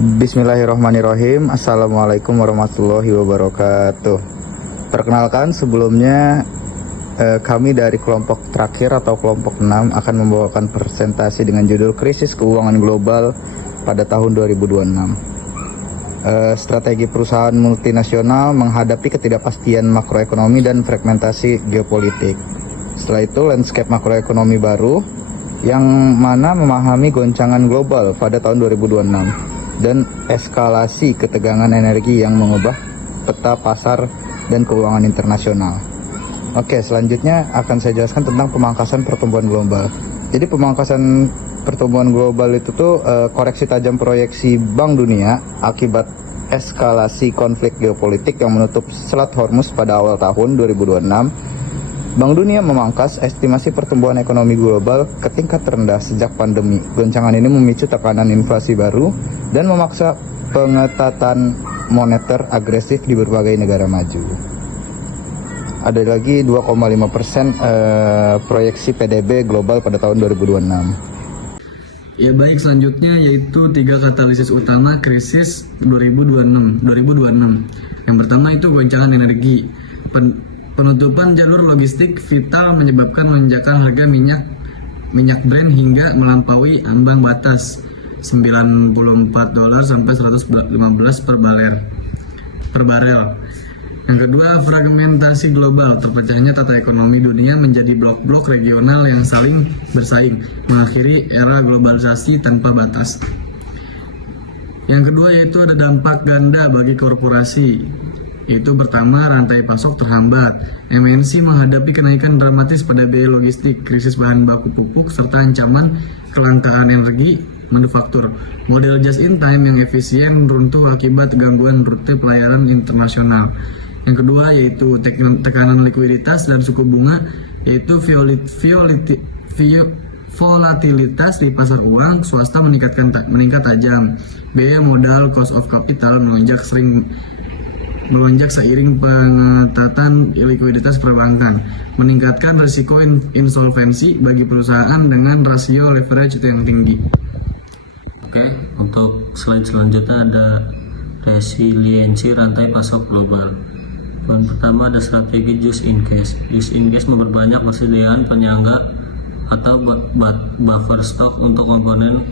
Bismillahirrahmanirrahim. Assalamualaikum warahmatullahi wabarakatuh. Perkenalkan sebelumnya kami dari kelompok terakhir atau kelompok 6 akan membawakan presentasi dengan judul Krisis Keuangan Global pada tahun 2026. Strategi perusahaan multinasional menghadapi ketidakpastian makroekonomi dan fragmentasi geopolitik. Setelah itu landscape makroekonomi baru yang mana memahami goncangan global pada tahun 2026 dan eskalasi ketegangan energi yang mengubah peta pasar dan keuangan internasional. Oke, selanjutnya akan saya jelaskan tentang pemangkasan pertumbuhan global. Jadi pemangkasan pertumbuhan global itu tuh koreksi tajam proyeksi Bank Dunia akibat eskalasi konflik geopolitik yang menutup Selat Hormuz pada awal tahun 2026. Bank Dunia memangkas estimasi pertumbuhan ekonomi global ke tingkat terendah sejak pandemi. Goncangan ini memicu tekanan inflasi baru dan memaksa pengetatan moneter agresif di berbagai negara maju. Ada lagi 2,5% proyeksi PDB global pada tahun 2026. Ya baik, selanjutnya yaitu 3 katalisis utama krisis 2026. Yang pertama itu goncangan energi. Penutupan jalur logistik vital menyebabkan lonjakan harga minyak Brent hingga melampaui ambang batas $94 sampai 115 per barel. Yang kedua, fragmentasi global. Terpecahnya tata ekonomi dunia menjadi blok-blok regional yang saling bersaing, mengakhiri era globalisasi tanpa batas. Yang kedua yaitu ada dampak ganda bagi korporasi. Yaitu pertama, rantai pasok terhambat. MNC menghadapi kenaikan dramatis pada biaya logistik, krisis bahan baku pupuk, serta ancaman kelangkaan energi manufaktur. Model just-in-time yang efisien runtuh akibat gangguan rute pelayanan internasional. Yang kedua yaitu tekanan likuiditas dan suku bunga, yaitu volatilitas di pasar uang swasta meningkat tajam. Biaya modal cost of capital melonjak seiring pengetatan likuiditas perbankan, meningkatkan risiko insolvensi bagi perusahaan dengan rasio leverage yang tinggi. Oke, untuk slide selanjutnya ada resiliensi rantai pasok global. Yang pertama ada strategi just in case. Just in case memperbanyak persediaan penyangga atau buffer stock untuk komponen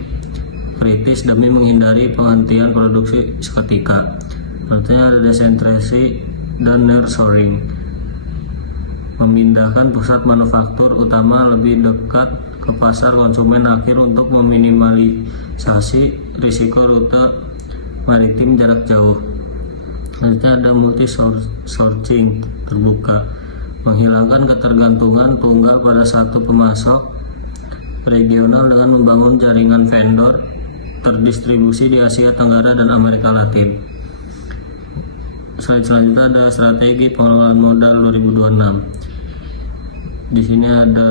kritis demi menghindari penghentian produksi seketika. Artinya ada desentralisasi dan nearshoring, memindahkan pusat manufaktur utama lebih dekat ke pasar konsumen akhir untuk meminimalisasi risiko rute maritim jarak jauh. Artinya ada multi sourcing terbuka, menghilangkan ketergantungan tunggal pada satu pemasok regional dengan membangun jaringan vendor terdistribusi di Asia Tenggara dan Amerika Latin. Slide selanjutnya ada strategi pengelolaan modal 2026. Di sini ada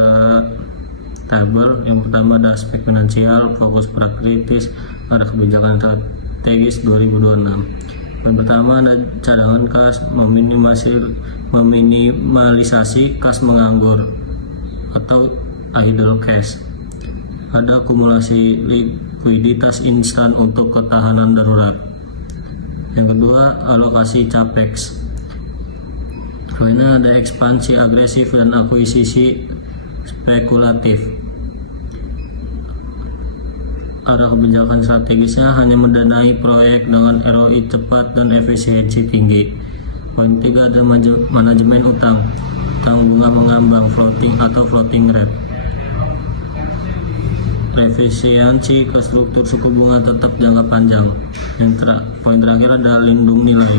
tabel. Yang pertama ada aspek finansial, fokus pada kritis, pada kebijakan strategis 2026. Yang pertama ada cadangan kas, meminimalisasi kas menganggur atau idle cash. Ada akumulasi likuiditas instan untuk ketahanan darurat. Yang kedua, alokasi capex. Lainnya ada ekspansi agresif dan akuisisi spekulatif. Ada kebijakan strategisnya hanya mendanai proyek dengan ROI cepat dan efisiensi tinggi. Poin 3 ada manajemen utang bunga mengambang floating rate. Efisiensi ke struktur suku bunga tetap jangka panjang. Poin terakhir ada lindung nilai,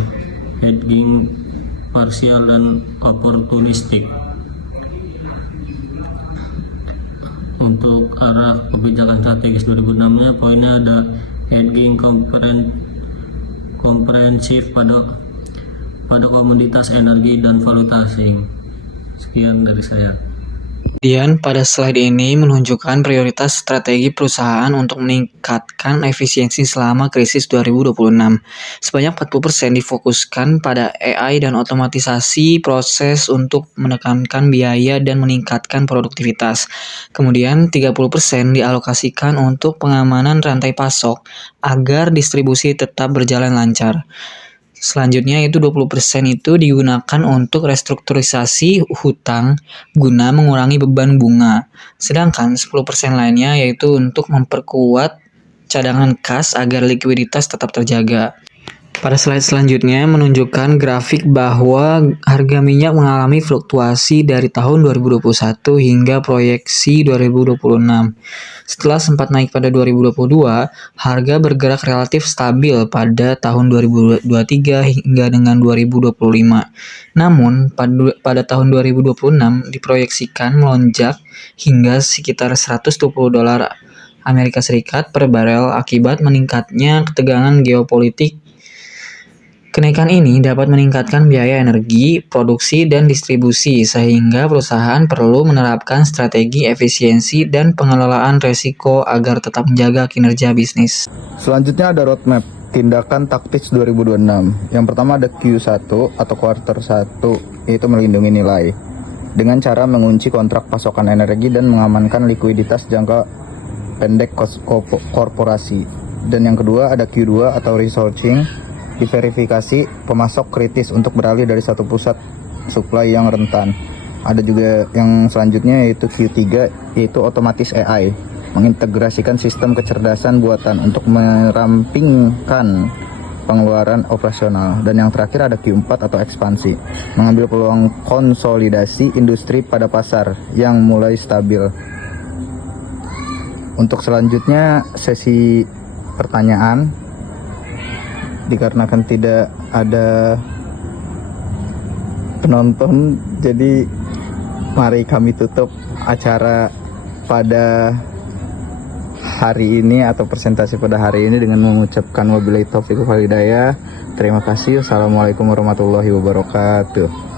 hedging parsial dan oportunistik. Untuk arah kebijakan strategis 2006-nya, poinnya ada hedging komprehensif pada komoditas energi dan valuta asing. Sekian dari saya. Kemudian pada slide ini menunjukkan prioritas strategi perusahaan untuk meningkatkan efisiensi selama krisis 2026. Sebanyak 40% difokuskan pada AI dan otomatisasi proses untuk menekankan biaya dan meningkatkan produktivitas. Kemudian 30% dialokasikan untuk pengamanan rantai pasok agar distribusi tetap berjalan lancar. Selanjutnya itu 20% itu digunakan untuk restrukturisasi hutang guna mengurangi beban bunga. Sedangkan 10% lainnya yaitu untuk memperkuat cadangan kas agar likuiditas tetap terjaga. Pada slide selanjutnya menunjukkan grafik bahwa harga minyak mengalami fluktuasi dari tahun 2021 hingga proyeksi 2026. Setelah sempat naik pada 2022, harga bergerak relatif stabil pada tahun 2023 hingga dengan 2025. Namun, pada tahun 2026 diproyeksikan melonjak hingga sekitar $120 Amerika Serikat per barel akibat meningkatnya ketegangan geopolitik. Kenaikan ini dapat meningkatkan biaya energi, produksi, dan distribusi, sehingga perusahaan perlu menerapkan strategi efisiensi dan pengelolaan risiko agar tetap menjaga kinerja bisnis. Selanjutnya ada roadmap tindakan taktis 2026. Yang pertama ada Q1 atau quarter 1, yaitu melindungi nilai dengan cara mengunci kontrak pasokan energi dan mengamankan likuiditas jangka pendek korporasi. Dan yang kedua ada Q2 atau resourcing, diverifikasi pemasok kritis untuk beralih dari satu pusat supply yang rentan. Ada juga yang selanjutnya yaitu Q3, yaitu otomatis AI, mengintegrasikan sistem kecerdasan buatan untuk merampingkan pengeluaran operasional. Dan yang terakhir ada Q4 atau ekspansi, mengambil peluang konsolidasi industri pada pasar yang mulai stabil. Untuk selanjutnya sesi pertanyaan, dikarenakan tidak ada penonton, jadi mari kami tutup acara pada hari ini atau presentasi pada hari ini dengan mengucapkan wabillahi taufiq wal hidayah. Terima kasih. Assalamualaikum warahmatullahi wabarakatuh.